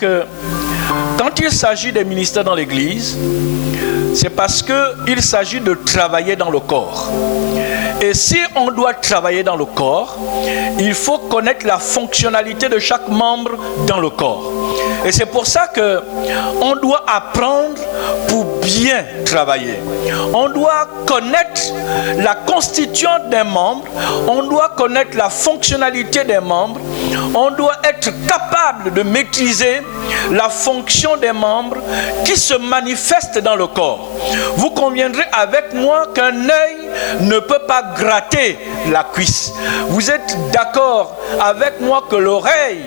que quand il s'agit des ministères dans l'Église, c'est parce qu'il s'agit de travailler dans le corps. Et si on doit travailler dans le corps, il faut connaître la fonctionnalité de chaque membre dans le corps. Et c'est pour ça qu'on doit apprendre pour bien travailler. On doit connaître la constituante des membres, on doit connaître la fonctionnalité des membres, on doit être capable de maîtriser la fonction des membres qui se manifeste dans le corps. Vous conviendrez avec moi qu'un œil ne peut pas gratter la cuisse. Vous êtes d'accord avec moi que l'oreille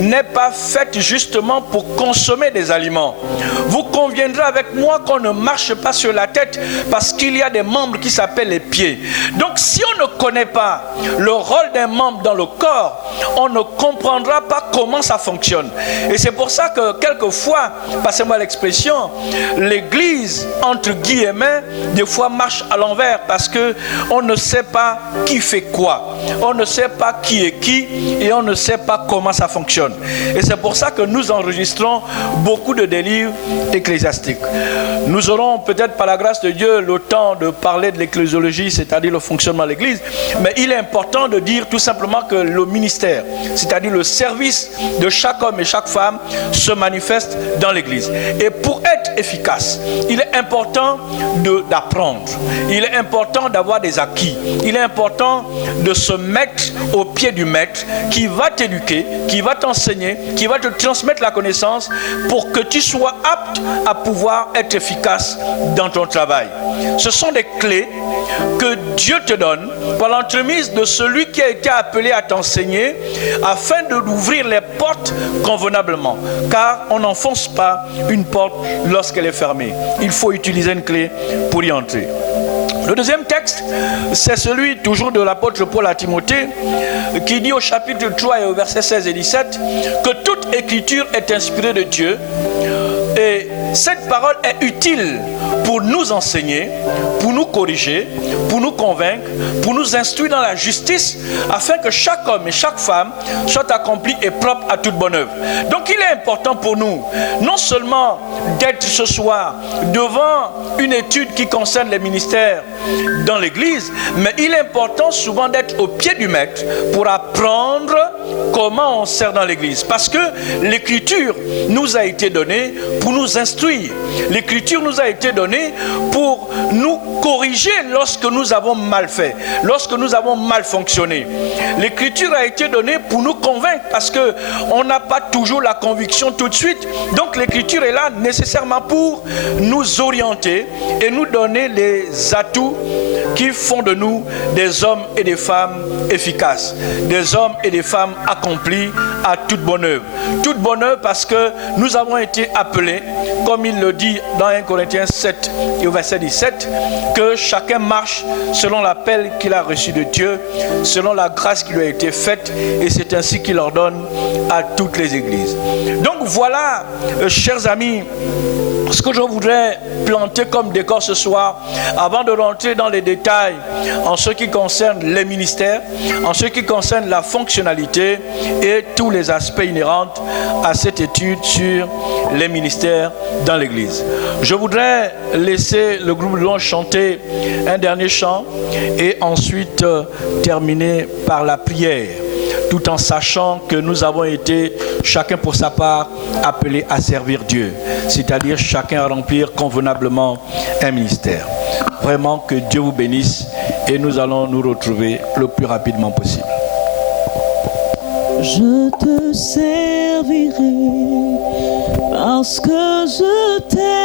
n'est pas faite justement pour consommer des aliments. Vous conviendrez avec moi qu'on ne marche pas sur la tête parce qu'il y a des membres qui s'appellent les pieds. Donc si on ne connaît pas le rôle d'un membre dans le corps, on ne comprendra pas comment ça fonctionne. Et c'est pour ça que quelquefois, passez-moi l'expression, l'église, entre guillemets, des fois marche à l'envers parce qu'on ne sait pas qui fait quoi. On ne sait pas qui est qui et on ne sait pas comment ça fonctionne. Et c'est pour ça que nous enregistrons beaucoup de livres ecclésiastiques. Nous aurons peut-être par la grâce de Dieu le temps de parler de l'ecclésiologie, c'est-à-dire le fonctionnement de l'église, mais il est important de dire tout simplement que le ministère, c'est-à-dire le service de chaque homme et chaque femme se manifeste dans l'église. Et pour être efficace, il est important d'apprendre, il est important d'avoir des acquis, il est important de se mettre au pied du maître qui va t'éduquer, qui va t'enseigner, qui va te transmettre la connaissance pour que tu sois apte à pouvoir être efficace dans ton travail. Ce sont des clés que Dieu te donne par l'entremise de celui qui a été appelé à t'enseigner afin de l'ouvrir les portes convenablement, car on n'enfonce pas une porte lorsqu'elle est fermée. Il faut utiliser une clé pour y entrer. Le deuxième texte, c'est celui toujours de l'apôtre Paul à Timothée, qui dit au chapitre 3 et au verset 16 et 17 que toute écriture est inspirée de Dieu et cette parole est utile pour nous enseigner, pour nous corriger, pour nous convaincre, pour nous instruire dans la justice, afin que chaque homme et chaque femme soit accompli et propre à toute bonne œuvre. Donc il est important pour nous, non seulement d'être ce soir devant une étude qui concerne les ministères dans l'église, mais il est important souvent d'être au pied du maître pour apprendre comment on sert dans l'église. Parce que l'écriture nous a été donnée pour nous instruire. L'écriture nous a été donnée pour nous corriger lorsque nous avons mal fait, lorsque nous avons mal fonctionné. L'écriture a été donnée pour nous convaincre parce qu'on n'a pas toujours la conviction tout de suite. Donc l'écriture est là nécessairement pour nous orienter et nous donner les atouts qui font de nous des hommes et des femmes efficaces, des hommes et des femmes accomplis à toute bonne œuvre. Toute bonne œuvre parce que nous avons été appelés, comme il le dit dans 1 Corinthiens 7 et au verset 17, que chacun marche selon l'appel qu'il a reçu de Dieu, selon la grâce qui lui a été faite, et c'est ainsi qu'il ordonne à toutes les églises. Donc voilà, chers amis, ce que je voudrais planter comme décor ce soir, avant de rentrer dans les détails en ce qui concerne les ministères, en ce qui concerne la fonctionnalité et tous les aspects inhérents à cette étude sur les ministères dans l'Église. Je voudrais laisser le groupe de louanges chanter un dernier chant et ensuite terminer par la prière, tout en sachant que nous avons été, chacun pour sa part, appelés à servir Dieu, c'est-à-dire chacun à remplir convenablement un ministère. Vraiment que Dieu vous bénisse et nous allons nous retrouver le plus rapidement possible. Je te servirai parce que je t'aime.